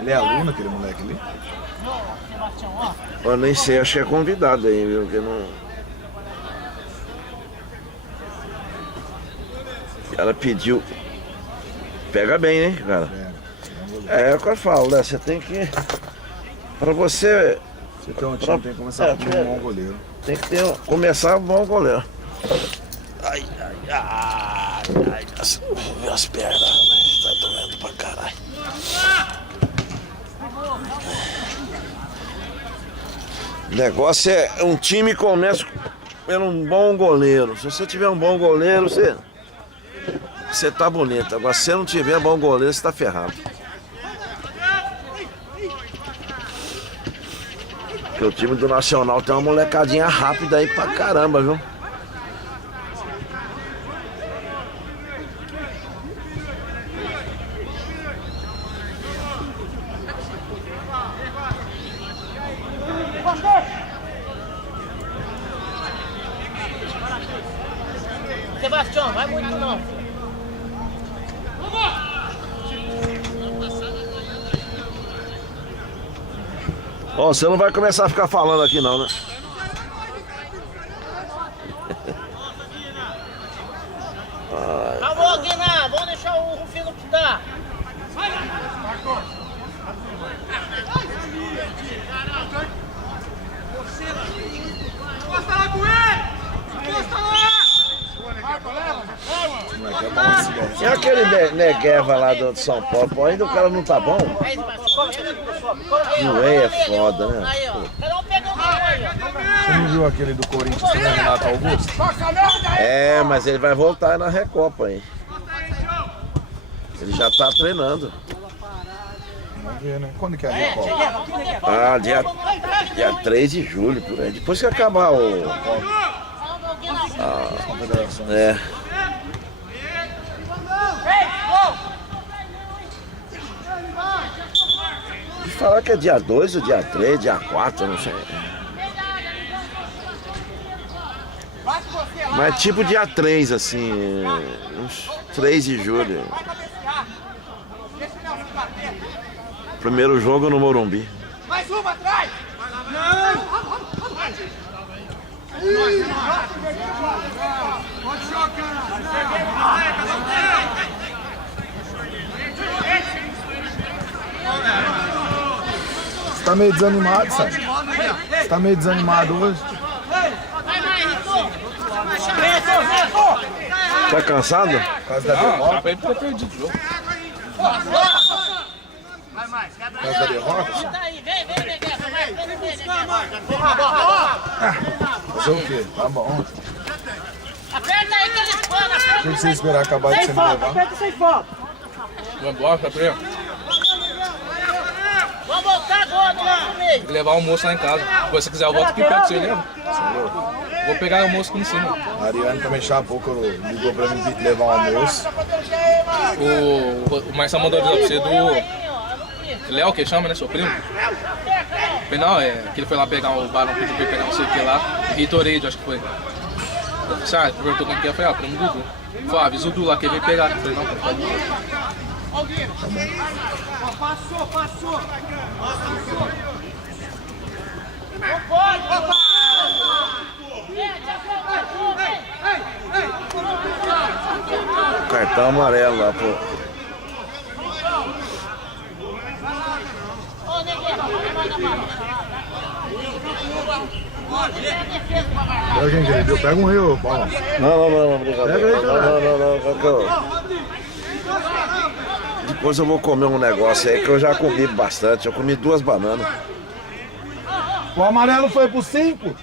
Ele é aluno, aquele moleque ali? Eu nem sei, acho que é convidado aí, viu? Porque não... Ela pediu. Pega bem, né, cara? É o que eu falo, né? Você tem que. Pra você. Você tem um time, tem que começar com um bom goleiro. Tem que ter, começar um bom goleiro. Ai, ai, ai, ai, minhas pernas, tá doendo pra caralho. O negócio é um time começa pelo um bom goleiro. Se você tiver um bom goleiro, você tá bonito. Agora, se você não tiver bom goleiro, você tá ferrado. Porque o time do Nacional tem uma molecadinha rápida aí pra caramba, viu? Sebastião, vai muito não. Ó, você não vai começar a ficar falando aqui não, né? Acabou, Guiná, vamos deixar o Rufino dar. Encosta lá com ele! Encosta lá! E aquele Negueva lá do São Paulo, pô, ainda o cara não tá bom? Não é foda, né? Aí, ó. Cada um pegando um aí, ó. Você não viu aquele do Corinthians também, Renato Augusto? É, mas ele vai voltar na Recopa aí. Ele já tá treinando. Vamos ver, né? Quando que é a Recopa? Ah, dia 3 de julho, por aí. Depois que acabar o... Confederação. É. De falar que é dia 2, ou dia 3, dia 4, eu não sei. Mas tipo dia 3, assim, uns 3 de julho. Primeiro jogo no Morumbi. Mais uma atrás! Pode chocar! Você tá meio desanimado, sabe? Você tá meio desanimado hoje? Vai mais, Rico! Tá cansado? Por causa da derrota? Ele precisa perder o jogo. Vai mais, Por causa da derrota? tá aí, vem, Negueva, vai, vem, Negueva. Fazer o quê? Tá bom. Aperta aí que eles planam, aperta. Tinha que você esperar acabar de se levar. Vamos embora, Gabriel. Vamos voltar agora, no meio. Tem que levar o almoço lá em casa. Depois, se quiser, eu volto aqui perto de você, lembra? Vou pegar o almoço aqui em cima. A Ariane também chamou, ligou pra mim levar um almoço. O Marcelo mandou avisar pra você do Léo, que chama, né? Seu primo. Falei, não, que ele foi lá pegar o Barão, pediu pra ele pegar não sei o que lá. Vitorade, acho que foi. Eu falei, ah, perguntou quem que é, eu falei, primo do Dudu. Falei, avisa o Dudu lá que ele veio pegar. Eu falei, não, pode ir. Passou. Não pode! Cartão amarelo lá, pô. Ô, Negueva, vai na barreira lá. Pega, gente, pega um rio, Paulo. Não, obrigado. Pega aí, Não. Depois eu vou comer um negócio aí que eu já comi bastante. Eu comi 2 bananas. O amarelo foi pro 5?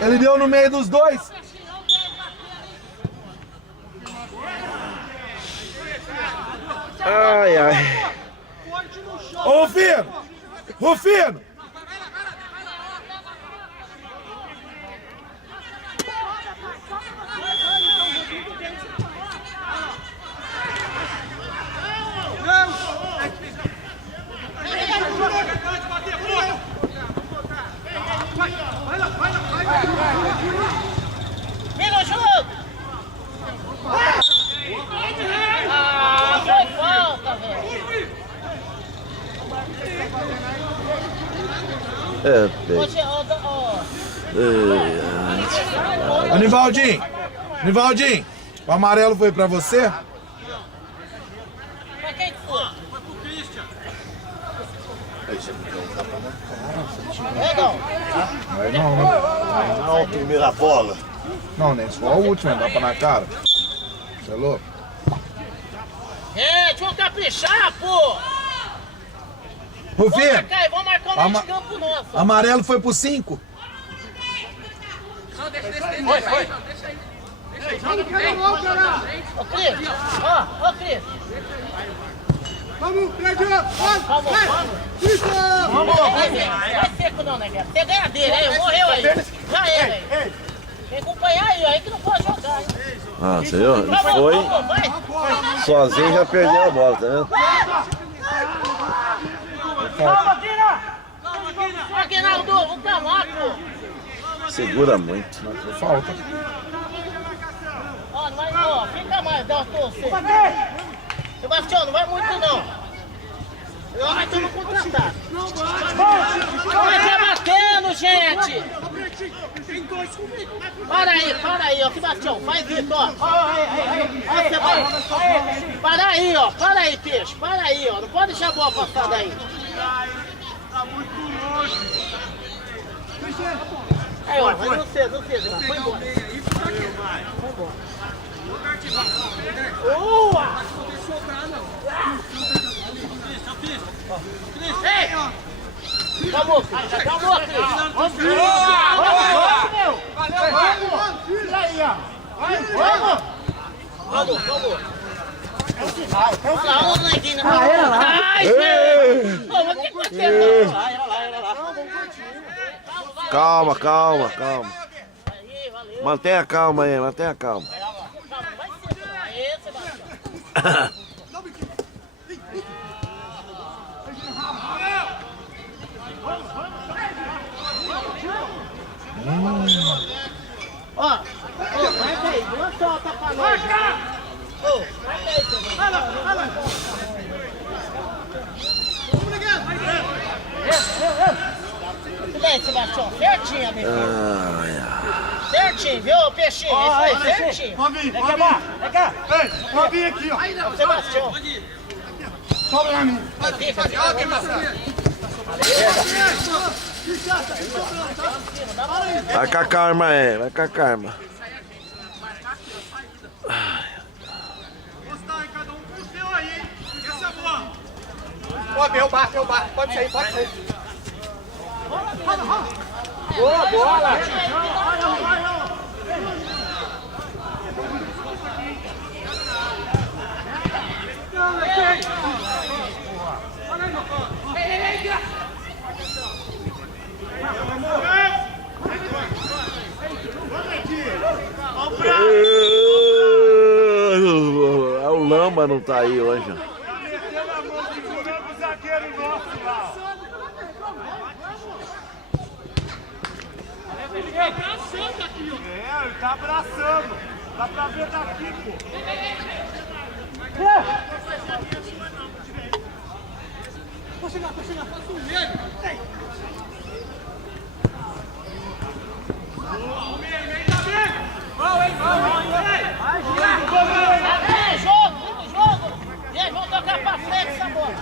Ele deu no meio dos dois. Ai. Ô, Rufino! Vira o jogo! É, tem. Hoje, Ô, Nivaldinho, Nivaldinho, o amarelo foi pra você? Pra quem que foi? Legal. Mas não, né? Não, primeira bola. Não, nem se for a última, dá pra na cara. Você é louco? Gente, vamos caprichar, pô! Vamos Rufinho, marcar aí, vamos marcar o meio de campo nosso. amarelo foi pro 5? Ô, Cris, ô, Cris. Vamos, Fred! Vamos. Vai seco não, né, Guerra? Você ganha dele, aí, morreu aí. Já era aí. Tem que acompanhar aí que não pode jogar, hein? Ah, você viu? Ele Vamos, foi vamos, vai. sozinho já perdeu a bola, tá vendo? Calma, Aguinaldo, vamos calmar, pô. Segura muito. Não foi falta. Ó, não vai, ó, fica mais, dá uma torcer. Sebastião, não vai muito não. Eu vai tomar contratado. Vai batendo, gente. Para aí, ó, Sebastião, faz isso, ó. Ó, Sebastião. Para aí, peixe, para aí, ó. Não pode deixar a bola passar daí. Tá muito longe. Aí, ó, mas não sei, foi embora. Boa! Ei! Calma, Cris! Vamos! Olha lá, onde nós vimos? Ai, gente! Ô, mas o que aconteceu? Olha lá. Calma. Aí, valeu. Mantenha calma aí, mantenha calma. Calma, não vai ser, não. Aí, Sebastião. Ó, marca aí, não solta pra nós. Ô, marca aí, Silêncio, Sebastião, certinho a defesa. Certinho, viu, peixinho? Isso aí, certinho. Vem cá. Ei, pode vir aqui, ó. Sebastião. Sobe pra mim. Vai com a calma aí, vai com a calma. Gostar, hein? Cada um com o seu aí, hein? Essa é boa. Pode derrubar. Pode sair. Boa, bola. O Lamba não tá aí hoje. Tá metendo a mão segurando o zagueiro nosso lá. Ele tá abraçando aqui, ó. É, ele tá abraçando. Dá pra ver daqui, pô. Tô chegando. Faço medo. Jogo! E aí, vamos tocar pra frente essa bola.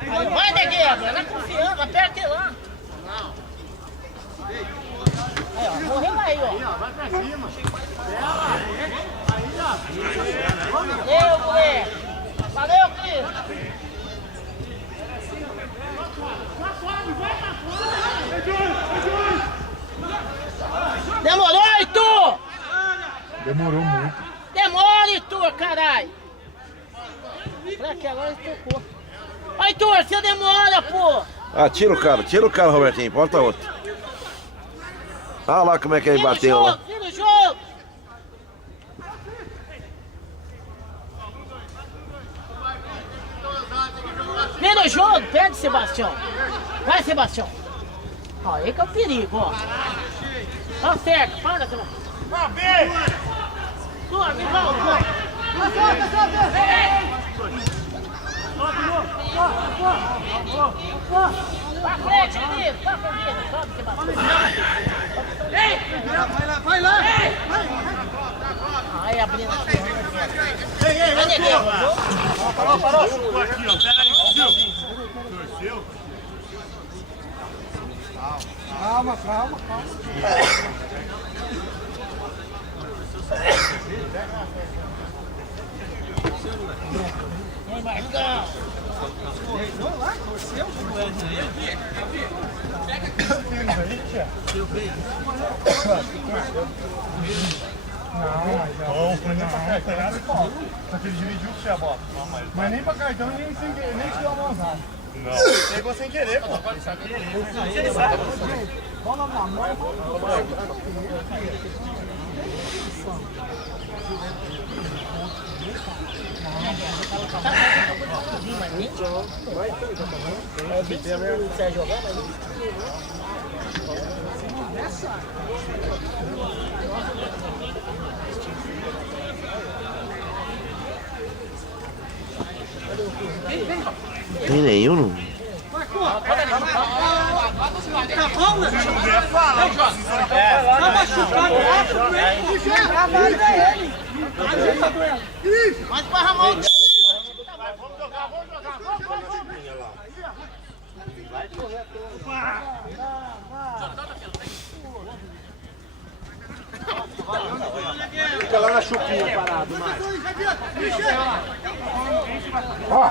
Aí, vai, Negueira, ela é confiando, aperta ele lá. Aí, ó, morreu aí, ó. Vai pra cima. Valeu, moleque. Valeu, Cris. Demorou, Heitor? Demorou muito. Demora, Heitor, caralho! Pra aquela hora ele tocou. Heitor, você demora, pô! Ah, tira o cara, Robertinho, bota outro. Olha lá como é que ele bateu lá. Vira o jogo! Vira o jogo, pede, Sebastião. Vai, Sebastião. Ó, aí que é o perigo, ó. Tá certo, para, Sebastião. Sobe, vamos. Pra frente, menino. Pedro, toca o Pedro, sobe, Sebastião. Vai lá! Aí, abrindo aqui. Vai, Negueba. Parou! Aqui, ó. Pega aí, torceu. Calma. Ele dividiu com você a bola. Mas nem pra cartão, nem se deu uma mãozada. Não. Pegou sem querer, pô. Bola na mão. Tem nenhum, não? Mas pra Ramon. Fica lá na chupinha parado, mais. Ó,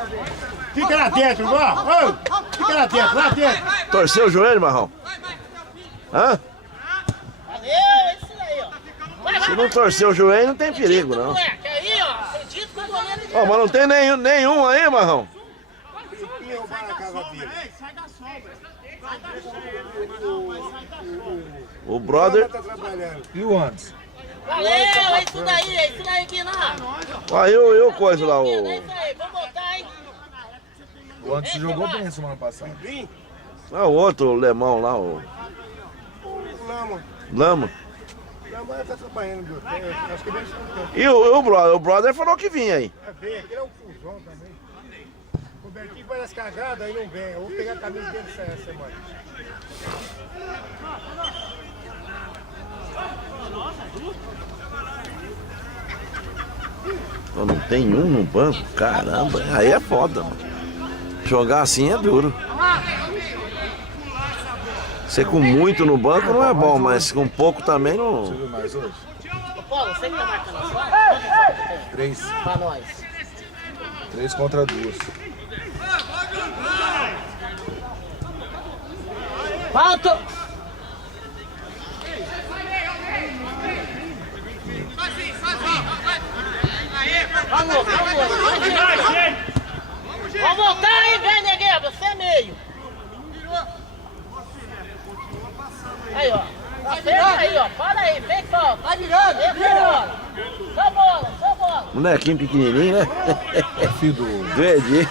fica lá dentro, ó. Fica lá dentro, Torceu o joelho, Marrão? Hã? Valeu, isso aí, ó. Se não torcer o joelho, não tem perigo, não. Moleque, aí, ó. Acredito que o goleiro... Ó, mas não tem nenhum aí, Marrão? O brother... E o antes? Valeu, é isso daí, Guiná. Aí o coisa lá, É o... isso aí, vamos voltar, hein. O antes jogou bem semana passada. Ah, o outro, o Lemão lá, o... Lama. Lama tá trabalhando, viu? Acho que ele E o brother? O brother falou que vinha aí. vem, aquele é um fusão também. O Bertinho faz as cagadas, aí não vem. Eu vou pegar a camisa dele essa semana. Pô, não tem um no banco? Caramba, aí é foda, mano. Jogar assim é duro. Ser com muito no banco não é bom, mas com pouco também Você não... viu mais hoje? Ô, Paulo, você que tá marcando a sua? 3. Pra nós. 3 contra 2. Falta! Vamos voltar, hein, vem, Negueba, você é meio. Aí, ó. Acerta aí, ó. Para aí, vem que falta. Vai virando, Só bola. Molequinho pequenininho, né? É filho do... Do Edi.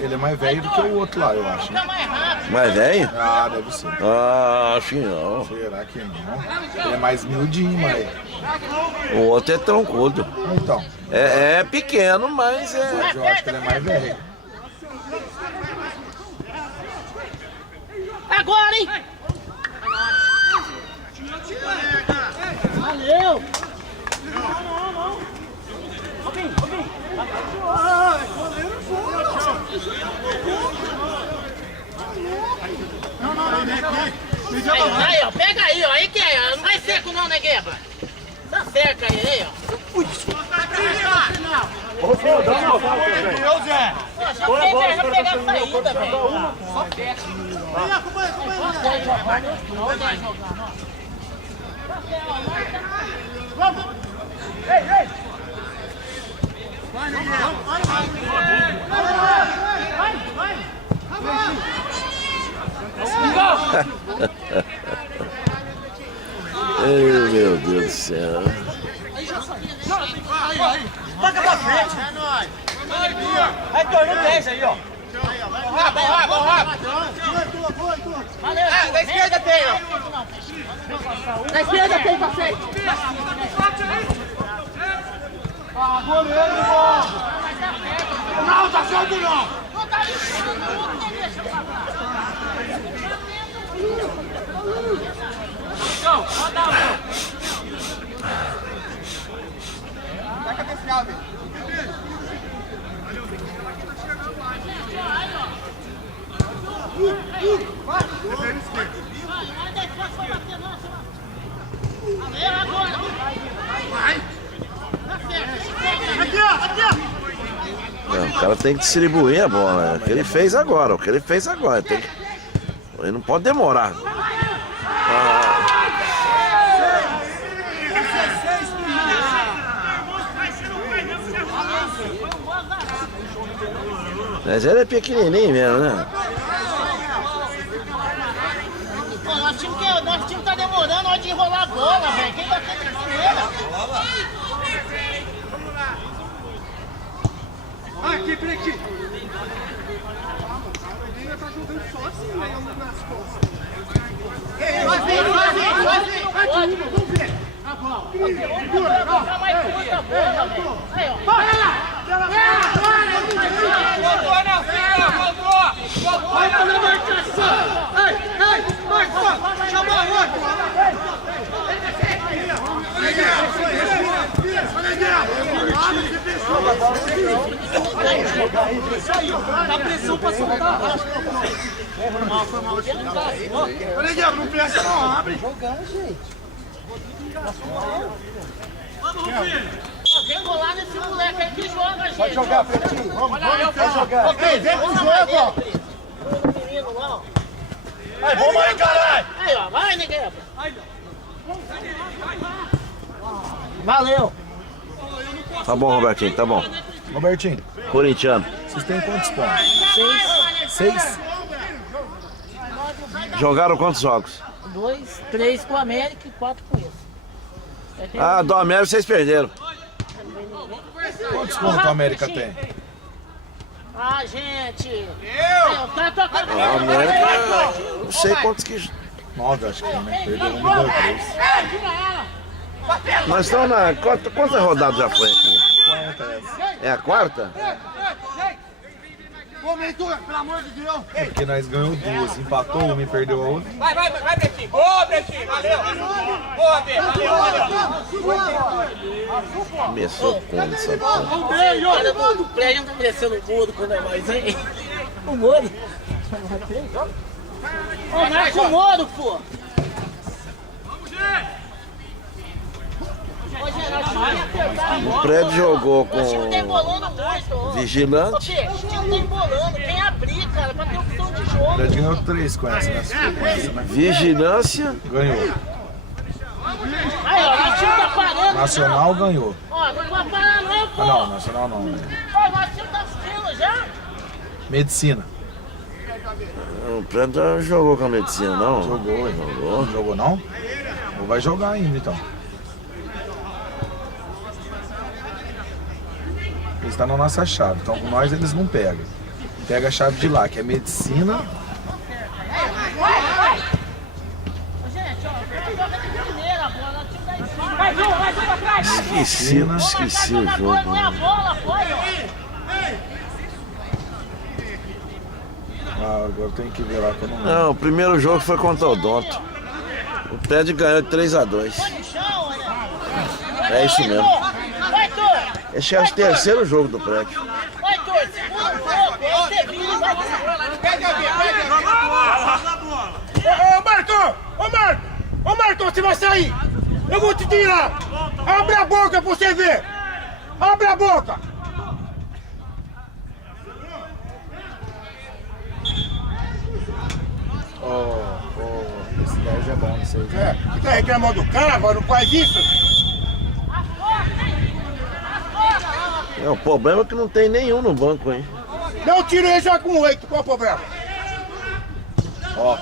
Ele é mais velho do que o outro lá, eu acho. Né? Fica mais rápido. Mais velho? Ah, deve ser. Ah, acho que não. Será que não? Ele é mais miudinho, mas... O outro é troncudo. Então, É pequeno, mas é... mas eu acho que ele é mais velho. Agora, hein? Valeu! Aí, ó, pega aí, ó. Aí que é, não vai seco não, né, Gueba? Tá cerca aí, ó. Ô, Zé, dá uma volta, velho. Já pegar a saída, velho. Só fecha. Ai, meu Deus do céu. Toca pra frente. É nóis. Vai tornando 10 aí, ó. Rápido. Da esquerda tem, ó. Da esquerda tem pra frente. Ah, goleiro, Não, tá certo não. O cara tem que distribuir a bola. É o que ele fez agora. Ele não pode demorar. Mas ele é pequenininho mesmo, né? Pô, nosso time tá demorando na hora de enrolar a bola, velho. Quem vai ter primeira? Aqui, pretinho. Ele tá jogando só assim, né? Nas costas. Vai ver. Vamos ver. A bola. Tá mais curta a bola, velho. Aí, ó. Vai lá. Vai na marcação. Ei, marcou. Chamou a outra. Dá pressão pra soltar. Olha aqui, não presta, não abre. Vem colar nesse moleque aí que joga, gente. Pode jogar, Pretinho. Vamos jogar. Ok, vem pro jogo, ó. Menino lá, ó. Aí, vamos aí, caralho. Aí, ó. Vai, negueba. Valeu. Tá bom, Robertinho, tá bom. Robertinho, Corintiano. vocês têm quantos pontos? 6? Jogaram quantos jogos? 2, 3 com o América e 4 com esse. Ah, do América vocês perderam. Quantos pontos a América tem? Ah, gente. Eu? Tá tocando. A América, não sei quantos que... 9, acho que tem, né? Perdeu 1 e ganhou 3. Nós estamos na... Quantas rodadas já foi aqui? 40 essa. É a quarta? Ô, Mentura, pelo amor de Deus. É porque nós ganhamos 2, empatou uma e perdeu a outra. Vai, Pretinho. Boa, Pretinho. Valeu. Boa, Bê. Valeu. Começou com essa porra. O cara do prédio não tá descendo o muro quando é mais, hein? O muro. Ô, marca o muro, pô. O prédio jogou com O time tá embolando muito. vigilante. O time tá embolando. Quem abrir, cara, pra ter opção de jogo. O Red ganhou 3 com essa, né? Se for com essa, né? Vigilância. Ganhou. Aí, ó, o time tá parando. Nacional ganhou. Ó, não vai parar não, pô. Ah, não, Nacional não. Ó, o nosso time tá assistindo já. Medicina. O prédio não jogou com a medicina, não? Jogou, jogou. Não jogou não? Ou vai jogar ainda, então. Eles estão na nossa chave, então com nós eles não pegam. Pega a chave de lá, que é medicina. Gente, ó, joga de primeira a bola. O time tá em cima. Vai pra trás. Esqueci o Não jogo. é a bola, foi, ó. Ah, agora tem que ver lá que eu não lembro. Não, o primeiro jogo foi contra o Odonto. O prédio ganhou de 3-2. É isso mesmo. Vai, Tor. Esse é o terceiro jogo do prédio. Vai, Tor. Segura um pouco. Aí você vira, vai. Ô, Marco, você vai sair. Eu vou te tirar. Abre a boca pra você ver. Abre a boca. Esse 10 é bom, não sei. Você tá reclamando do cara, agora não faz isso? É, o problema é que não tem nenhum no banco, hein? Não tiro ele já com 8, qual o problema? Ó,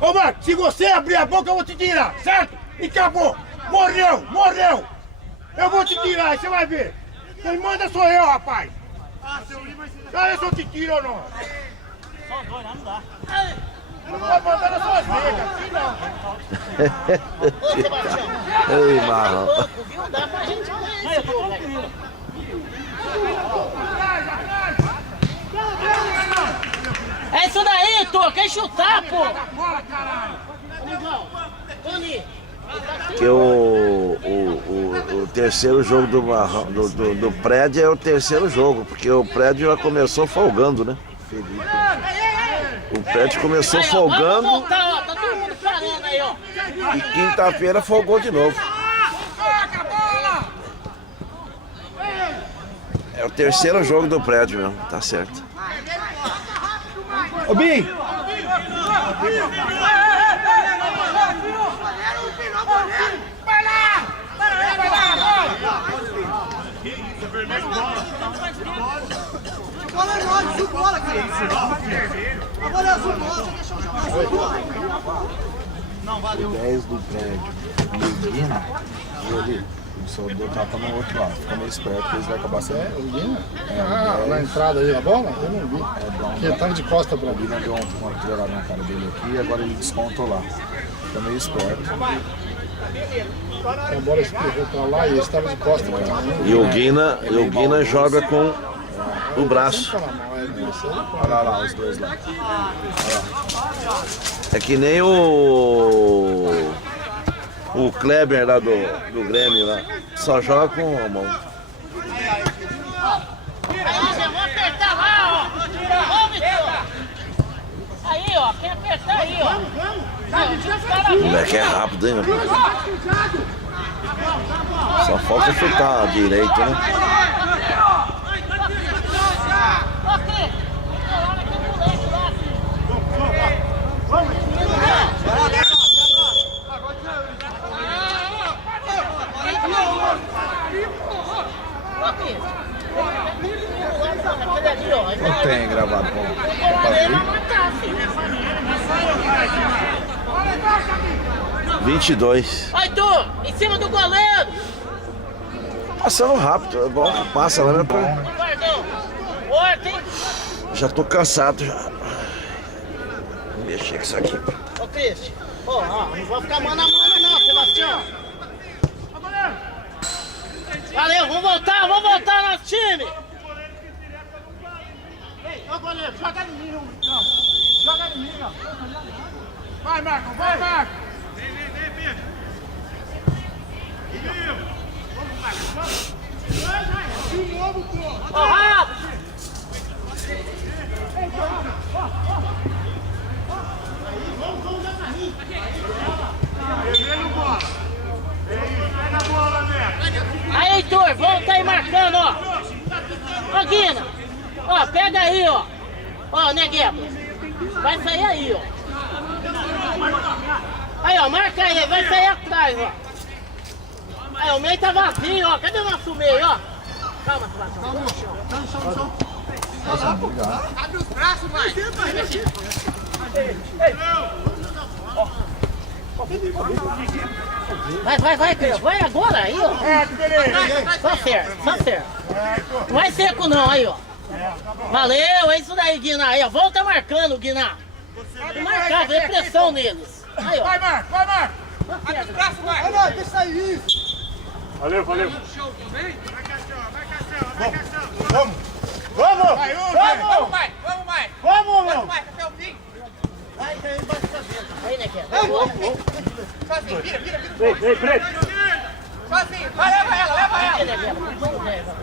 Ô, Marco, se você abrir a boca eu vou te tirar, certo? E acabou. Morreu. Eu vou te tirar, você vai ver. Quem manda sou eu, rapaz. Olha se eu te tiro ou não. Não pode mandar nas suas vegas, assim não. Ô, Sebastião. Ei, Marlon. Pouco, viu? Dá pra gente ganhar esse jogo aqui. É isso daí. Arthur, quer chutar, pô! Tony! Que o terceiro jogo do prédio é o terceiro jogo, porque o prédio já começou folgando, né? O prédio começou folgando. Vamos voltar, ó, tá todo mundo parando aí, ó. E quinta-feira folgou de novo. É o terceiro jogo do prédio mesmo, tá certo. Ô, Bim! Vai lá! Vai lá! Bola é nóis, chuta bola, cara. A bola é azul, bola, deixa eu jogar. Não, valeu. 10 do prédio. E o Guina, viu ali? O soldador tá no outro lado. Fica meio esperto que eles vão acabar sendo. O Guina? Na entrada aí, a bola? Eu não vi. Porque ele tava de costa pra O mim. Guina deu uma tirada na cara dele aqui e agora ele descontou lá. Fica meio esperto. A bola espirrou pra lá e ele estava de costa pra mim. E o Guina joga com o braço. Olha lá, os dois lá. É que nem o Kleber lá do Grêmio lá. Só joga com a mão. Aí, Zé, vamos apertar lá, ó. Vamos, Vitor. Aí, ó, quem apertar aí, ó. O moleque é rápido, hein, meu? Só falta chutar direito, né? Não tem gravado com 22. Aí, tu, em cima do goleiro. Passando rápido, é bom que passa lá, né? Guardão, morto, hein? Já tô cansado já. Vou mexer com isso aqui. Ô, Cristian, ó, não vou ficar mano a mano não, Sebastião. Valeu, vamos voltar nosso time. Ô, goleiro, joga em mim, não. Joga em mim, não. Vai, Marco, vai, Marco. Vem. De novo, pô. Ó, rápido. Vamos dar carrinho. Vermelho, bola. Pega a bola, Neto. Aí, Heitor, volta aí marcando, ó. Ó, Guina. Ó, pega aí, ó. Ó, Negueba. Vai sair aí, ó. Aí, ó, marca aí, vai sair atrás, ó. Aí, o meio tá vazio, ó. Cadê o nosso meio, ó? Calma, Sebastião. Abre os braços, vai. Vai, Cris. Vai agora, aí, ó. Só certo. Não vai seco não, aí, ó. Valeu, é isso daí, Guiná. Aí, ó. Volta marcando, Guiná. Marcar, vê pressão neles. Aí, ó. Vai, Marco. Abre os braços, vai. Vai, deixa aí isso. Valeu. Vai, Vamos! Vamos, meu. Vai, até o fim. Aí, Negueba. Sozinho, vira. Vem, preto! Sozinho, vai, leva ela. Aí, Negueba. Vamos, Negueba.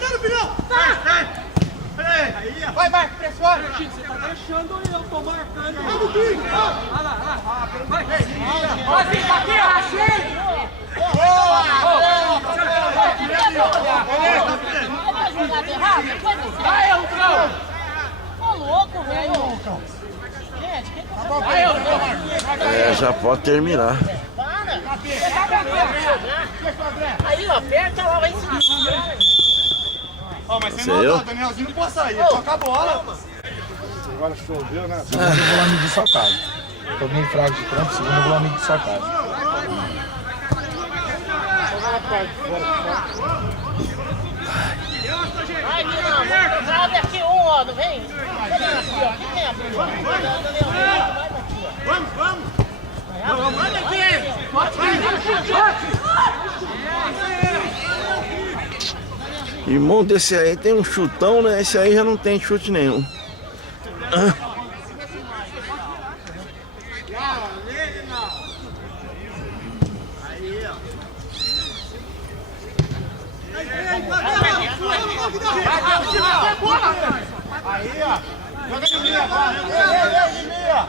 Tá no final. Vai, pressiona. Você tá deixando eu, tô marcando. Vamos, Bico. Vai lá. Vai. Aqui, ó. Achei. Vai, Lucão. Ô, louco, velho. Gente, quem que você vai? Já pode terminar. Para. Aí, ó, aperta lá, vai ensinar. Mas Sei eu? Danielzinho não pode sair, toca a bola. Agora choveu, né? Segundo eu vou lá medir sua casa. Tô meio fraco de trampo, segundo eu vou lá medir sua casa. Vai, Guina, sabe aqui ó, não vem? Aqui, ó, aqui tem a Bruna. Vamos, vamos! Vamos aqui! Irmão desse aí tem um chutão, né? Esse aí já não tem chute nenhum. Aí, ó. Joga de meia, vai. De meia.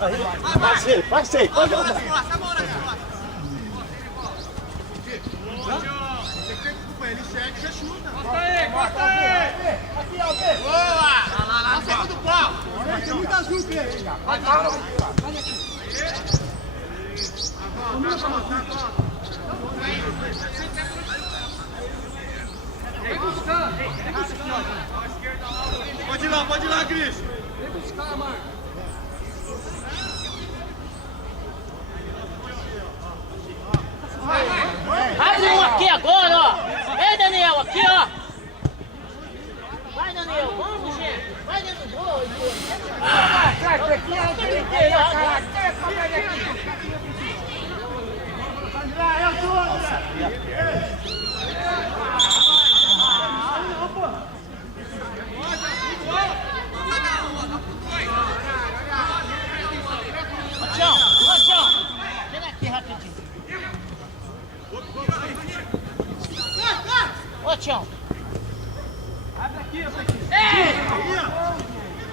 Aí, passei. Pode jogar. Ele chega e já chuta. Bota aí. Aqui, ó. Boa. Lá, segundo pau. Tem muita ajuda aí. Vai aqui. Vem buscar. Pode ir lá, Cris. Vem buscar, Marcos. Abre um aqui agora, ó. Ei, Daniel, aqui, ó. Vai, Daniel, vamos, gente. Vai dentro do gol. Sai daqui, Tião, vem aqui rapidinho. Ô, Tião. Abre aqui, eu aqui.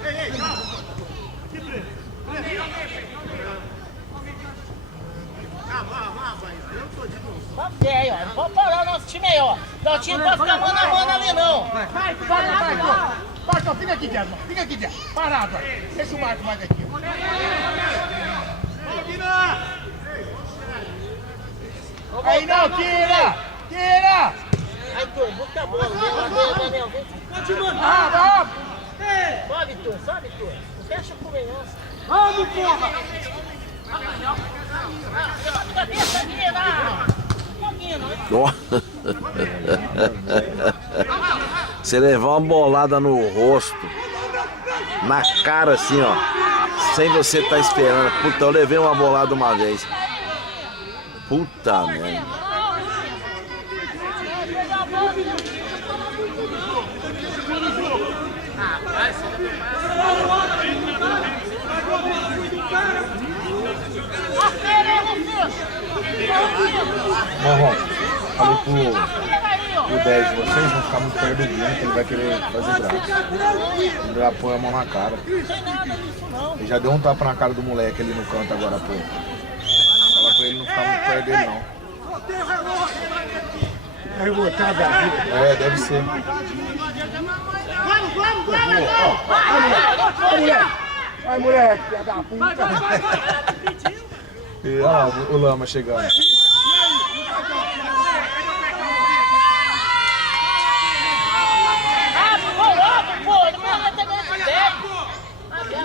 Ei, calma. Vamos ver aí, ó. Não pode parar o nosso time aí, ó. Não, o time não pode ficar mano a mano ali, não. Vai. Marcão, fica aqui dentro, Fica aqui dentro. Parado, ó. Deixa o Marco mais aqui. Aí não, tira! Aí, Tur, busca a bola. Vem, Daniel, vem. Pode mandar. Sobe, Tur. Não fecha com criança. Vamos, porra. Cabeça, Guina. Você levar uma bolada no rosto, na cara assim, ó, sem você estar esperando. Puta, eu levei uma bolada uma vez. Puta merda. Marrom, falei pro 10 de vocês não ficar muito perto do Guina, que ele vai querer fazer graça. Ele já põe a mão na cara. Ele já deu um tapa na cara do moleque ali no canto agora, pô. Fala pra ele não ficar muito perto dele, não. É, deve ser. Vai, moleque, filha da puta. E olha lá o Lama chegando.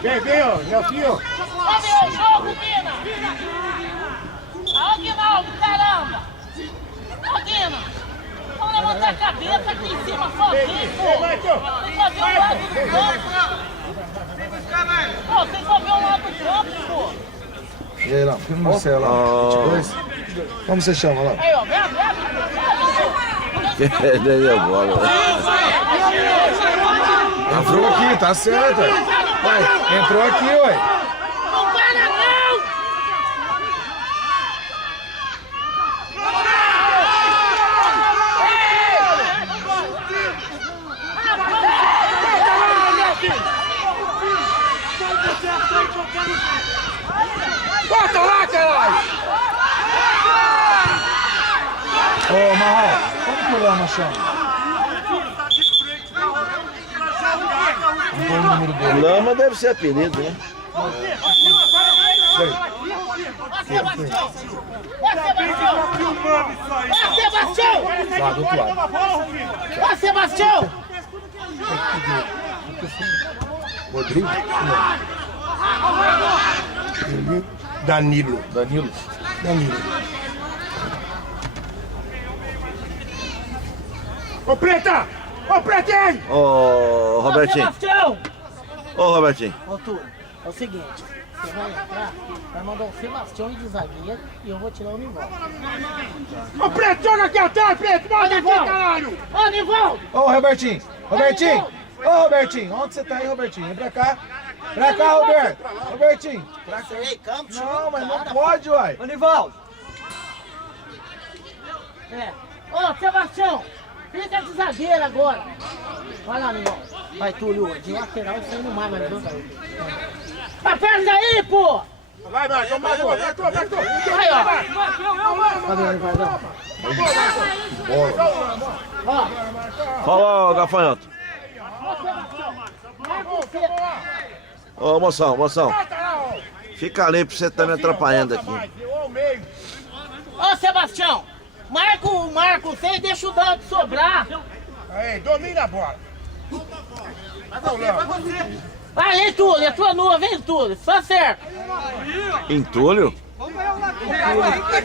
Vem, ó, Nelsinho. Vai ver o jogo, Guina. Ó, Guinaldo, caramba. Ó, Guina. Vamos levantar a cabeça aqui em cima sozinho, pô. Tem que ver o lado do campo. Pô, tem que ver o lado do campo, pô. E aí, Lama, filma no céu lá, 22. Como você chama lá? Aí, ó, vem. Deu bola. Entrou aqui, tá certo. Vai, entrou aqui, ué. Não para, não! Bota lá, caralho! Ô, Marrom, como que o Lama chama? Qual o número dele? Lama deve ser apelido, né? Ó, Sebastião! Lá do outro lado. Ó, Sebastião! Rodrigo? Danilo. Danilo. Ô, Preta! Ô, Pretinho! Ô, Robertinho. Sebastião! Ô, Robertinho. Ô, Túlio, é o seguinte, você vai entrar, vai mandar o Sebastião de zagueiro e eu vou tirar o Nivaldo. Ô, Preto, joga aqui atrás, Preto! Manda aqui, caralho! Ô, Nivaldo! Ô, Robertinho. Ô, Robertinho. Onde você tá aí, Robertinho? Vem pra cá. Pra cá, Roberto. Robertinho. Pra cá. Ei, campo, Não, mas não pode, uai. Ô, Nivaldo. É. Ô, Sebastião, fica de zagueiro agora. Vai lá, Nivaldo. Vai, Túlio, de lateral isso aí não mais, mas não vai. Aperta aí, pô! Vai, Marcão, Marcão. Aí, ó. Cadê o Nivaldão? Ó, Fala, Gafanhoto. ô, Sebastião, vai você. Ô, moção. Fica ali pra você tá me atrapalhando aqui. Ô, Sebastião, marca o Marco, você e deixa o Dado sobrar. Aí, domina a bola. Aí, Túlio, é tua nua, vem, Túlio, só certo. Entulho?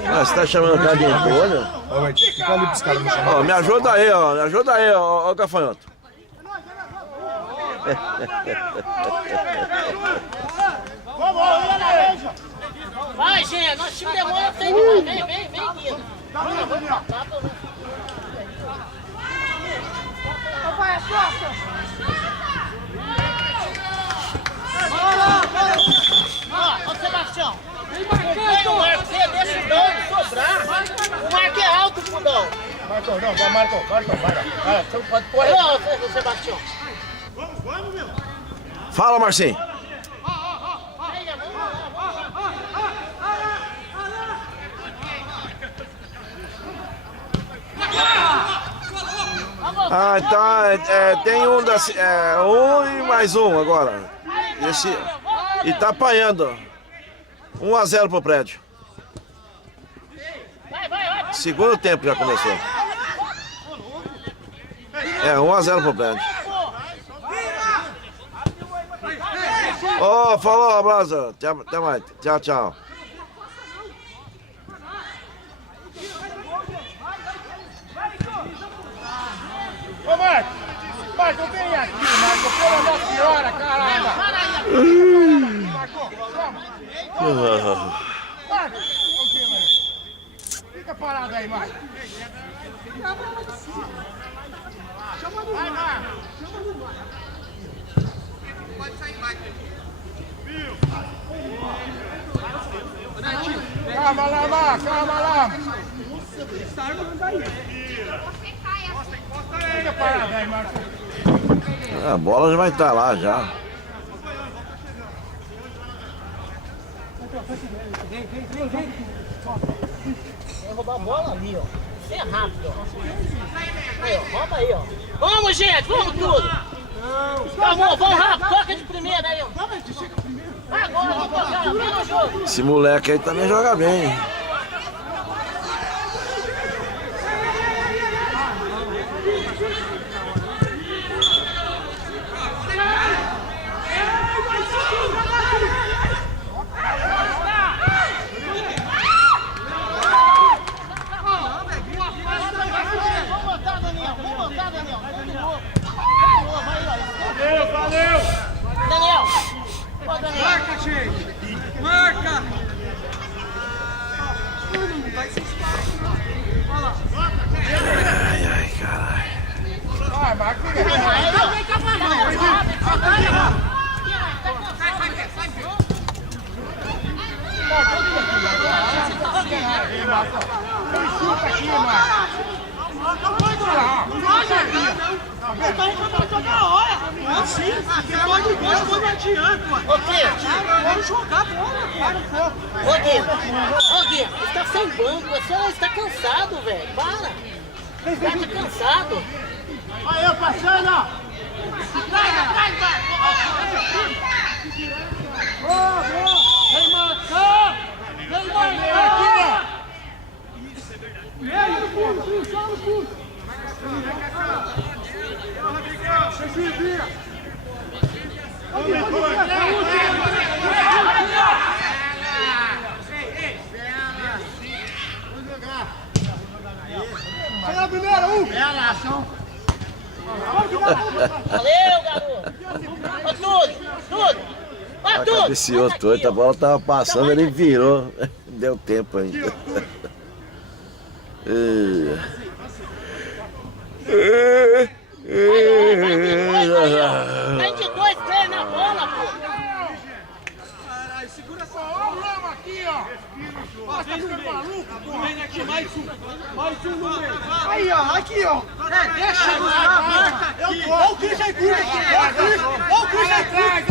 Ah, você tá chamando o cara de entulho? Ô, Robertinho, fica ali pros caras me chamar. Ó, me ajuda aí, ó, Gafanhoto. Vai, gente, nós time demora pra você. Vem, Guina. Vai, Ó, Sebastião. Vem o Marco, você deixa o Dão sobrar. O Marco é alto, Fundão. Marcão, não, vai, Marcão. Vai, você não pode correr. Ô, Sebastião. Fala, Marcinho. Ah, tá. Tem um um e mais um agora. E tá apanhando. 1-0 pro prédio. Segundo tempo já começou. 1-0 pro prédio. Ô, falou, abraço. Até mais. Tchau. Ô, Marco, vem aqui, Marco, pelo amor de senhora, caralho. Marco, toma. Marco, fica parado aí, Marco. Vai, Marco. Pode sair mais. Calma lá, Marco, calma lá. Fica parado aí, Marco. A bola já vai estar lá já. Vai roubar a bola ali, ó. Você é rápido, ó. Aí, ó, rouba aí, ó. Vamos, gente, vamos tudo. Vamos rápido, toca de primeira aí, ó. Agora, vamos tocar, vem no jogo. Esse moleque aí também joga bem. Valeu! Daniel! Ô, Daniel! Marca, gente! Marca! Não vai ser espaço, não. Olha lá. Ai, caralho. Vai, Marco. Chuta aqui, Marco. Toda hora! Assim, depois do gol, quando adianta, ué. Ô, Gui! Vamos jogar bola, para um pouco. Ô, Gui, você tá sem banco, você tá cansado, velho. Para! Você tá cansado. Aí, eu passando, ó. Atrás, vai! Vem marcar! Vem marcar! Meio, puxa! Valeu, garoto. Ó, tudo. Ó, tudo. Cabeceou todo, a bola tava passando, ele virou. Deu tempo ainda. Vai de 2, 3 na bola, pô. Caralho, segura essa Olha o ramo aqui, ó. Nossa, tá ficando maluco, pô. Vem aqui, mais um no meio. Aí, ó, aqui, ó. Deixa eu buscar a marca aqui. Olha o Cris aí, Cris. Olha o Cris aí, Cris.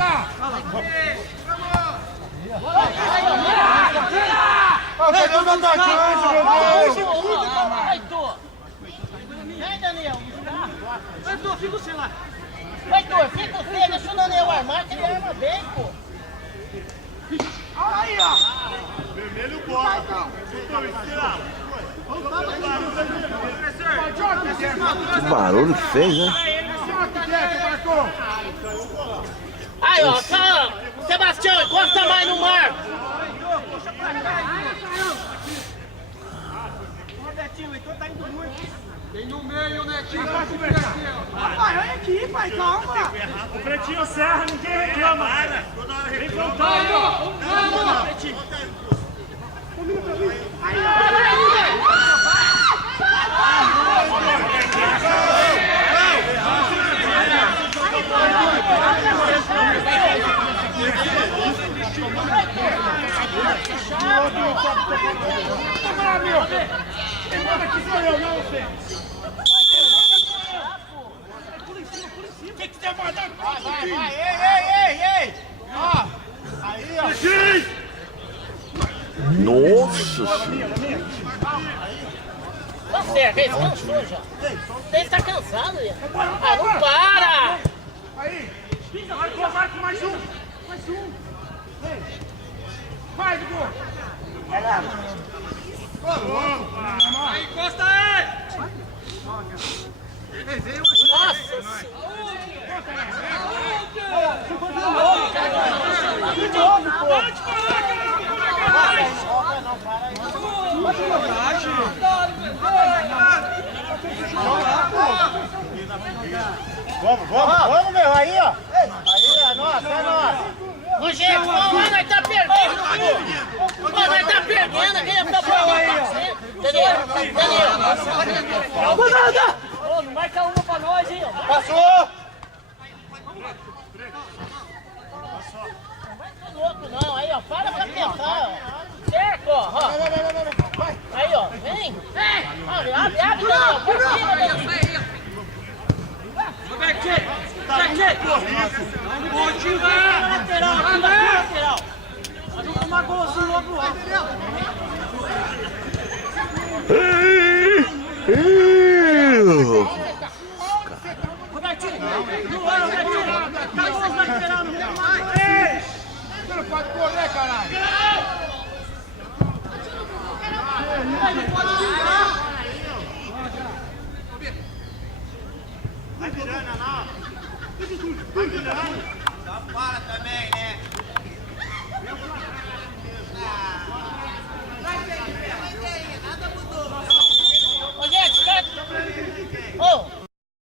Cadê os atacantes, meu Deus? Vem, Daniel. Vai, Tô, fica você lá. Vai, Tô, fica você. Deixa o Daniel armar, que ele arma bem, pô. Aí, ó. Vermelho bola. Que barulho que fez, né? Aí, ó, só, Sebastião, encosta mais no Marco. Netinho, o Heitor tá indo muito. Tem no meio, Netinho. Pai, olha aqui, pai, calma. O Pretinho Serra, ninguém reclama. Vem voltar aí, ó. Vamos, Pretinho. Nossa! Tá certo, ele cansou já. Ele tá cansado já. Ah, não para! Aí. Marco, mais um. Vai, Dudu. Aí, encosta aí. Nossa Vamos, meu, aí, ó. Aí, é nossa, Ô, gente, nós tá perdendo, pô. Nós tá perdendo, quem é pra bola aí, ó. Daniel. Ô, não marca uma pra nós, hein, ó. Passou. Não vai ser louco, não. Aí, ó, para pra pensar, ó. Certo, ó. Aí, ó, vem. Abre, Daniel. Por cima, Daniel. Lateral. Vamos tomar golzinho logo lá. Robertinho, no ar, Robertinho. Acabou os lateral, não tem mais. Você não pode correr, caralho. Não pode tirar. Vai virando lá. Vai virando. Dá para também, né? Ô, gente, ô,